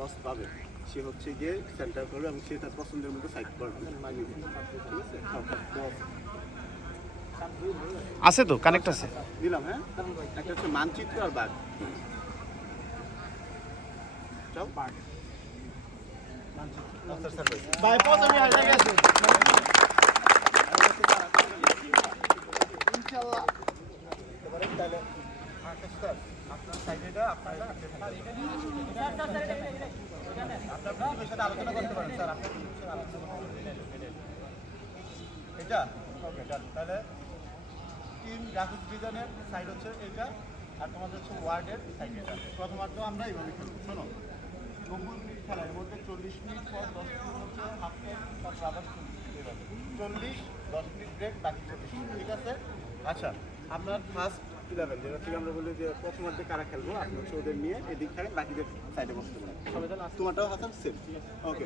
Cross পাবে সে হচ্ছে গিয়ে সেন্টার করবে এবং সে তার পছন্দের মতো সাইড করবে। ঠিক আছে, আছে তো কানেক্ট আছে। দিলাম। হ্যাঁ, একটা হচ্ছে মানচিত্র আর বাঘ। চল বাঘ ভাই প্রথমে হাইটা গেছে ইনশাআল্লাহ। এবারে তাহলে স্যার আপনার সাইডেটা আপনারা আপনার সাথে আলোচনা করতে পারেন স্যার। আপনার সাথে আলোচনা করতে এটা ওকে ডান। তাহলে টিম গ্রাফিক্স ডিজাইনের সাইড হচ্ছে এটা, আর তোমাদের হচ্ছে ওয়ার্ডের সাইড এটা। প্রথমার্ধ আমরা এইভাবে খেলবো। শোনো, 90 মিনিট খেলা, এর মধ্যে 40 মিনিট পর 10 মিনিট হচ্ছে হাফ টাইম, তারপর আবার 40, 10 মিনিট ব্রেক, বাকি 40 মিনিট। ঠিক আছে? আচ্ছা, আপনার ফার্স্ট 11 যেটা থেকে আমরা বলি যে প্রথমার্ধে কারা খেলবো, আপনি হচ্ছে ওদের নিয়ে এদিক থেকে বাকিদের সাইডে বসতে পারেন। তোমারটাও হাসান সেম। ওকে।